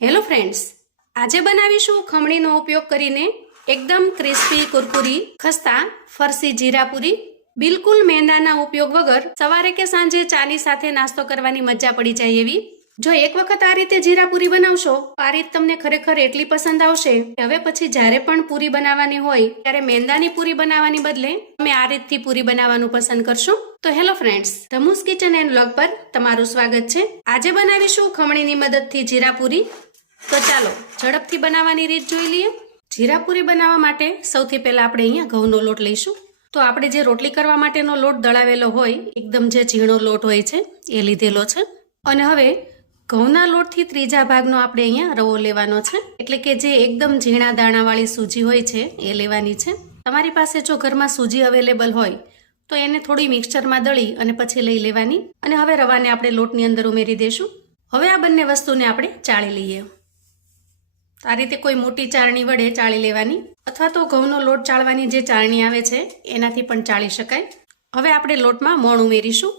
Hello friends, આજે બનાવીશું ખમણીનો ઉપયોગ કરીને એકદમ ક્રિસ્પી કુરકુરી ખસ્તા ફરસી જીરાપુરી। બિલકુલ મેંદાના ઉપયોગ વગર સવારે કે સાંજે ચાની સાથે નાસ્તો કરવાની મજા પડી જાય એવી। જો એક વખત આ રીતે જીરાપુરી બનાવશો તો આ રીત તમને ખરેખર એટલી પસંદ આવશે કે હવે પછી જ્યારે પણ પૂરી બનાવવાની હોય ત્યારે મેંદાની પૂરી બનાવવાની બદલે તમે આ રીતથી પૂરી બનાવવાનું પસંદ કરશો। તો hello friends, Dhamus kitchen and vlog પર તમારું સ્વાગત છે। આજે બનાવીશું ખમણીની મદદથી જીરાપુરી। તો ચાલો ઝડપથી બનાવવાની રીત જોઈ લઈએ। જીરાપુરી બનાવવા માટે સૌથી પહેલા આપણે અહીંયા ઘઉંનો લોટ લઈશું। તો આપણે જે રોટલી કરવા માટેનો લોટ દળાવેલો હોય, એકદમ જે ઝીણો લોટ હોય છે એ લીધેલો છે। અને હવે ઘઉંના લોટથી ત્રીજા ભાગનો આપણે અહીંયા રવો લેવાનો છે, એટલે કે જે એકદમ ઝીણા દાણાવાળી સૂજી હોય છે એ લેવાની છે। તમારી પાસે જો ઘરમાં સૂજી અવેલેબલ હોય તો એને થોડી મિક્સચરમાં દળી અને પછી લઈ લેવાની। અને હવે રવાને આપણે લોટની અંદર ઉમેરી દઈશું। હવે આ બંને વસ્તુને આપણે ચાળી લઈએ। આ રીતે કોઈ મોટી ચાળણી વડે ચાળી લેવાની, અથવા તો ઘઉંનો લોટ ચાળવાની જે ચાળણી આવે છે એનાથી પણ ચાળી શકાય। હવે આપણે લોટમાં મોણ ઉમેરીશું।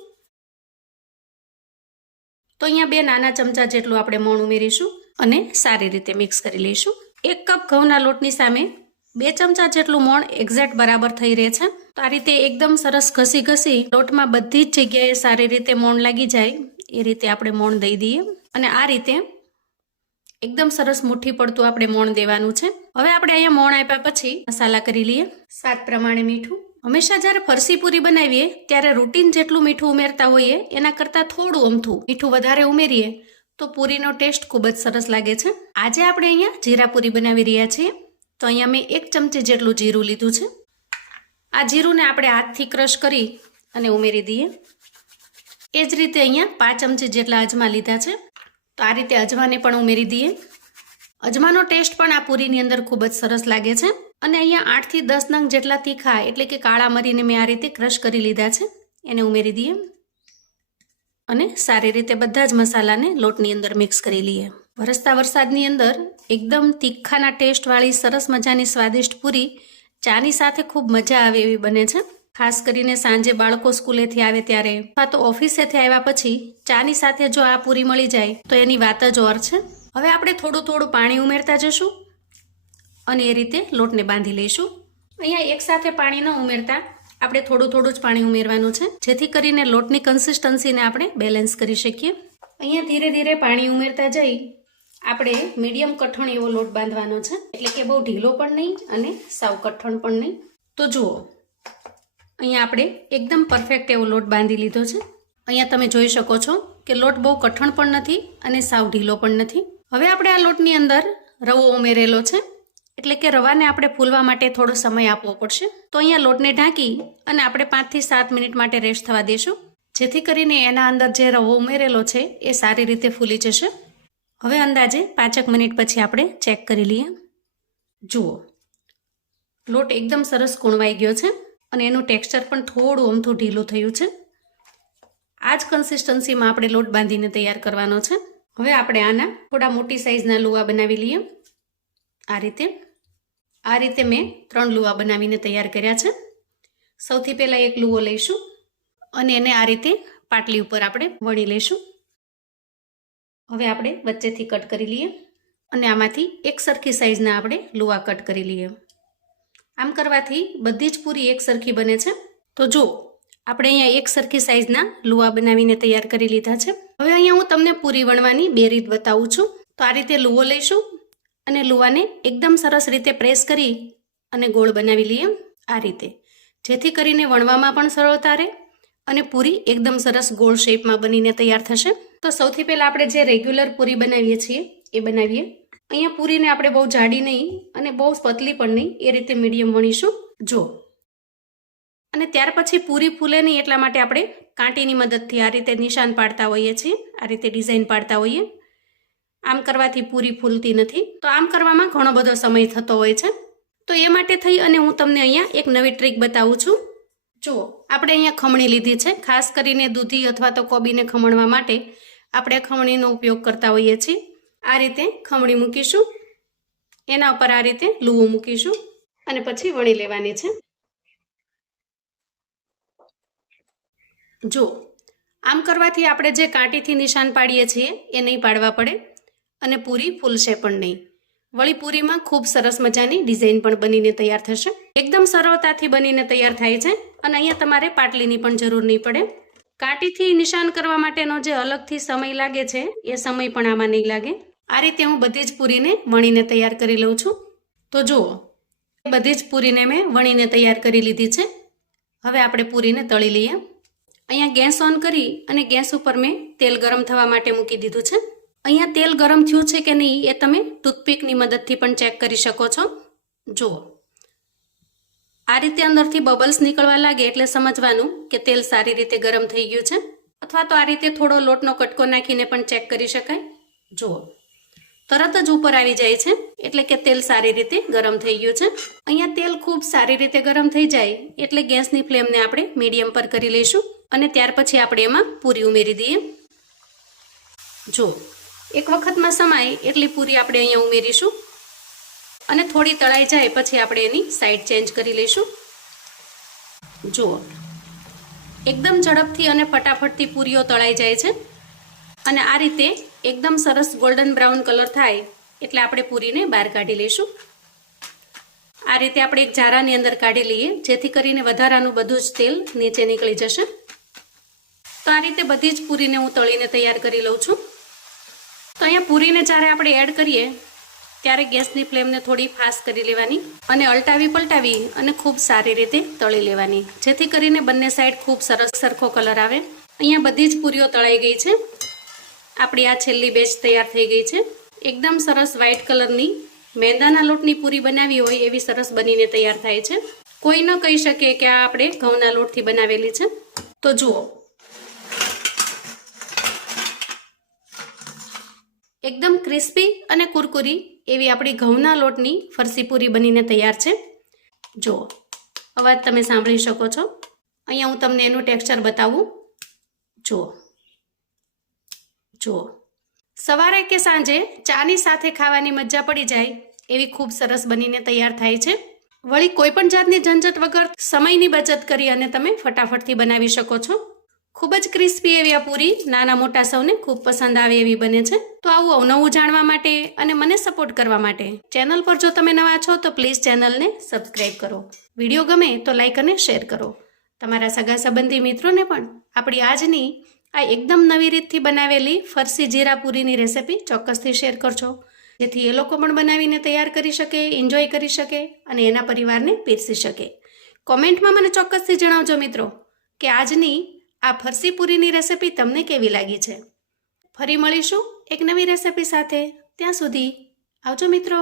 તો અહીંયા 2 નાના ચમચા જેટલું આપણે મોણ ઉમેરીશું અને સારી રીતે મિક્સ કરી લઈશું। 1 કપ ઘઉંના લોટની સામે 2 ચમચા જેટલું મોણ એક્ઝેક્ટ બરાબર થઈ રહે છે। તો આ રીતે એકદમ સરસ ઘસી લોટમાં બધી જ જગ્યાએ સારી રીતે મોણ લાગી જાય એ રીતે આપણે મોણ દઈ દઈએ। અને આ રીતે એકદમ સરસ મુઠ્ઠી પડતું આપણે મોણ દેવાનું છે। હવે આપણે અહીંયા મોણ આપ્યા પછી મસાલા કરી લઈએ। સ્વાદ પ્રમાણે મીઠું। હંમેશા જ્યારે ફરસી પૂરી બનાવીએ ત્યારે રૂટીન જેટલું મીઠું ઉમેરતા હોઈએ એના કરતાં થોડું અમથું મીઠું વધારે ઉમેરીએ તો પૂરીનો ટેસ્ટ ખૂબ જ સરસ લાગે છે। આજે આપણે અહીંયા જીરાપુરી બનાવી રહ્યા છીએ, તો અહીંયા મેં 1 ચમચી જેટલું જીરું લીધું છે। આ જીરુંને આપણે હાથથી ક્રશ કરી અને ઉમેરી દઈએ। એ જ રીતે અહીંયા 5 ચમચી જેટલા અજમા લીધા છે, તો આ રીતે અજમાને પણ ઉમેરી દઈએ। અજમાનો ટેસ્ટ પણ આ પૂરીની અંદર ખૂબ જ સરસ લાગે છે। અને અહીંયા 8 થી 10 નંગ જેટલા તીખા એટલે કે કાળા મરીને મેં આ રીતે ક્રશ કરી લીધા છે, એને ઉમેરી દઈએ અને સારી રીતે બધા જ મસાલાને લોટની અંદર મિક્સ કરી લઈએ। વરસતા વરસાદની અંદર એકદમ તીખાના ટેસ્ટવાળી સરસ મજાની સ્વાદિષ્ટ પૂરી ચાની સાથે ખૂબ મજા આવે એવી બને છે। ખાસ કરીને સાંજે બાળકો સ્કૂલેથી આવે ત્યારે અથવા તો ઓફિસેથી આવ્યા પછી ચાની સાથે જો આ પૂરી મળી જાય તો એની વાત જ ઓર છે। હવે આપણે થોડું પાણી ઉમેરતા જશું અને એ રીતે લોટને બાંધી લઈશું। અહીંયા એકસાથે પાણી ન ઉમેરતા આપણે થોડું જ પાણી ઉમેરવાનું છે, જેથી કરીને લોટની કન્સિસ્ટન્સીને આપણે બેલેન્સ કરી શકીએ। અહીંયા ધીરે ધીરે પાણી ઉમેરતા જઈ આપણે મીડિયમ કઠણ એવો લોટ બાંધવાનો છે, એટલે કે બહુ ઢીલો પણ નહીં અને સાવ કઠણ પણ નહીં। તો જુઓ, અહીંયા આપણે એકદમ પરફેક્ટ એવો લોટ બાંધી લીધો છે। અહીંયા તમે જોઈ શકો છો કે લોટ બહુ કઠણ પણ નથી અને સાવ ઢીલો પણ નથી। હવે આપણે આ લોટની અંદર રવો ઉમેરેલો છે, એટલે કે રવાને આપણે ફૂલવા માટે થોડો સમય આપવો પડશે। તો અહીંયા લોટને ઢાંકી અને આપણે 5 થી 7 મિનિટ માટે રેસ્ટ થવા દેશું, જેથી કરીને એના અંદર જે રવો ઉમેરેલો છે એ સારી રીતે ફૂલી જશે। હવે અંદાજે 5 મિનિટ પછી આપણે ચેક કરી લઈએ। જુઓ, લોટ એકદમ સરસ કૂણવાઈ ગયો છે અને એનું ટેક્સચર પણ થોડું અમથું ઢીલું થયું છે। આ જ કન્સિસ્ટન્સીમાં આપણે લોટ બાંધીને તૈયાર કરવાનો છે। હવે આપણે આના થોડા મોટી સાઈઝના લુવા બનાવી લઈએ। આ રીતે મેં 3 લુવા બનાવીને તૈયાર કર્યા છે। સૌથી પહેલાં એક લુવો લઈશું અને એને આ રીતે પાટલી ઉપર આપણે વણી લઈશું। હવે આપણે વચ્ચેથી કટ કરી લઈએ અને આમાંથી એક સરખી સાઈઝના આપણે લુવા કટ કરી લઈએ। આમ કરવાથી બધી જ પૂરી એક સરખી બને છે। તો જો આપણે અહીંયા એક સરખી સાઈઝના લુવા બનાવીને તૈયાર કરી લીધા છે। હવે અહીંયા હું તમને પૂરી વણવાની 2 રીત બતાવું છું। તો આ રીતે લુવો લઈશું અને લુવાને એકદમ સરસ રીતે પ્રેસ કરી અને ગોળ બનાવી લઈએ આ રીતે, જેથી કરીને વણવામાં પણ સરળતા રહે અને પૂરી એકદમ સરસ ગોળ શેપમાં બનીને તૈયાર થશે। તો સૌથી પહેલાં આપણે જે રેગ્યુલર પૂરી બનાવીએ છીએ એ બનાવીએ। અહીંયા પૂરીને આપણે બહુ જાડી નહીં અને બહુ પતલી પણ નહીં, એ રીતે મીડિયમ વણીશું જો। અને ત્યાર પછી પૂરી ફૂલે નહીં એટલા માટે આપણે કાંટીની મદદથી આ રીતે નિશાન પાડતા હોઈએ છીએ, આ રીતે ડિઝાઇન પાડતા હોઈએ। આમ કરવાથી પૂરી ફૂલતી નથી, તો આમ કરવામાં ઘણો બધો સમય થતો હોય છે। તો એ માટે થઈ અને હું તમને અહીંયા એક નવી ટ્રીક બતાવું છું। જુઓ, આપણે અહીંયા ખમણી લીધી છે। ખાસ કરીને દૂધી અથવા તો કોબીને ખમણવા માટે આપણે ખમણીનો ઉપયોગ કરતા હોઈએ છીએ। આ રીતે ખમણી મૂકીશું, એના ઉપર આ રીતે લુવો મૂકીશું અને પછી વણી લેવાની છે। જો આમ કરવાથી આપણે જે કાંટીથી નિશાન પાડીએ છીએ એ નહીં પાડવા પડે અને પૂરી ફૂલશે પણ નહીં. વળી પૂરીમાં ખૂબ સરસ મજાની ડિઝાઇન પણ બનીને તૈયાર થશે. એકદમ સરળતાથી બનીને તૈયાર થાય છે અને અહીંયા તમારે પાટલીની પણ જરૂર નહીં પડે. કાંટીથી નિશાન કરવા માટેનો જે અલગથી સમય લાગે છે એ સમય પણ આમાં નહીં લાગે. આ રીતે હું બધી જ પૂરીને વણીને તૈયાર કરી લઉં છું. તો જુઓ, બધી જ પૂરીને મેં વણીને તૈયાર કરી લીધી છે. હવે આપણે પૂરીને તળી લઈએ. અહીંયા ગેસ ઓન કરી અને ગેસ ઉપર મેં તેલ ગરમ થવા માટે મૂકી દીધું છે. અહીંયા તેલ ગરમ થયું છે કે નહીં એ તમે ટૂથપીકની મદદથી પણ ચેક કરી શકો છો. જુઓ, આ રીતે અંદરથી બબલ્સ નીકળવા લાગે એટલે સમજવાનું કે તેલ સારી રીતે ગરમ થઈ ગયું છે. અથવા તો આ રીતે થોડો લોટનો કટકો નાખીને પણ ચેક કરી શકાય. જુઓ, તરત જ ઉપર આવી જાય છે એટલે કે તેલ સારી રીતે ગરમ થઈ ગયું છે. અહીંયા તેલ ખૂબ સારી રીતે ગરમ થઈ જાય એટલે ગેસની ફ્લેમને આપણે મીડિયમ પર કરી લઈશું અને ત્યાર પછી આપણે એમાં પૂરી ઉમેરી દઈએ. જો એક વખતમાં સમાય એટલી પૂરી આપણે અહીંયા ઉમેરીશું અને થોડી તળાઈ જાય પછી આપણે એની સાઈડ ચેન્જ કરી લઈશું. જુઓ, એકદમ ઝડપથી અને ફટાફટથી પૂરીઓ તળાઈ જાય છે અને આ રીતે એકદમ સરસ ગોલ્ડન બ્રાઉન કલર થાય એટલે આપણે પૂરીને બહાર કાઢી લઈશું. આ રીતે આપણે એક જારાની અંદર કાઢી લઈએ જેથી કરીને વધારાનું બધું જ તેલ નીચે નીકળી જશે. તો આ રીતે બધી જ પૂરીને હું તળીને તૈયાર કરી લઉં છું. તો અહીંયા પૂરીને જ્યારે આપણે એડ કરીએ ત્યારે ગેસની ફ્લેમને થોડી ફાસ્ટ કરી લેવાની અને અલટાવી પલટાવી અને ખૂબ સારી રીતે તળી લેવાની જેથી કરીને બંને સાઈડ ખૂબ સરસ સરખો કલર આવે. અહીંયા બધી જ પૂરીઓ તળાઈ ગઈ છે. આપણી આ છેલ્લી બેચ તૈયાર થઈ ગઈ છે. એકદમ સરસ વ્હાઈટ કલરની મેંદાના લોટની પૂરી બનાવી હોય એવી સરસ બનીને તૈયાર થાય છે. કોઈ ન કહી શકે કે આ આપણે ઘઉંના લોટથી બનાવેલી છે. તો જુઓ, એકદમ ક્રિસ્પી અને કુરકુરી એવી આપણી ઘઉંના લોટની ફરસી પૂરી બનીને તૈયાર છે. જુઓ, અવાજ તમે સાંભળી શકો છો. અહીંયા હું તમને એનું ટેક્સચર બતાવું. જુઓ, સવારે કે સાંજે ચાની સાથે ખાવાની મજા પડી જાય એવી ખૂબ સરસ બનીને તૈયાર થાય છે. વળી કોઈ પણ જાતની ઝંઝટ વગર સમયની બચત કરી અને તમે ફટાફટથી બનાવી શકો છો. ખૂબ જ ક્રિસ્પી એવી આ પૂરી નાના મોટા સૌને ખૂબ પસંદ આવે એવી બને છે. તો આવું અવનવું જાણવા માટે અને મને સપોર્ટ કરવા માટે ચેનલ પર જો તમે નવા છો તો પ્લીઝ ચેનલને સબસ્ક્રાઈબ કરો. વિડીયો ગમે તો લાઈક અને શેર કરો. તમારા સગા સંબંધી મિત્રોને પણ આપણી આજની આ એકદમ નવી રીતથી બનાવેલી ફરસી જીરા પૂરીની રેસિપી ચોક્કસથી શેર કરજો જેથી એ લોકો પણ બનાવીને તૈયાર કરી શકે, એન્જોય કરી શકે અને એના પરિવારને પીરસી શકે. કોમેન્ટમાં મને ચોક્કસથી જણાવજો મિત્રો કે આજની આ ફરસી પૂરીની રેસિપી તમને કેવી લાગી છે. ફરી મળીશું એક નવી રેસિપી સાથે. ત્યાં સુધી આવજો મિત્રો.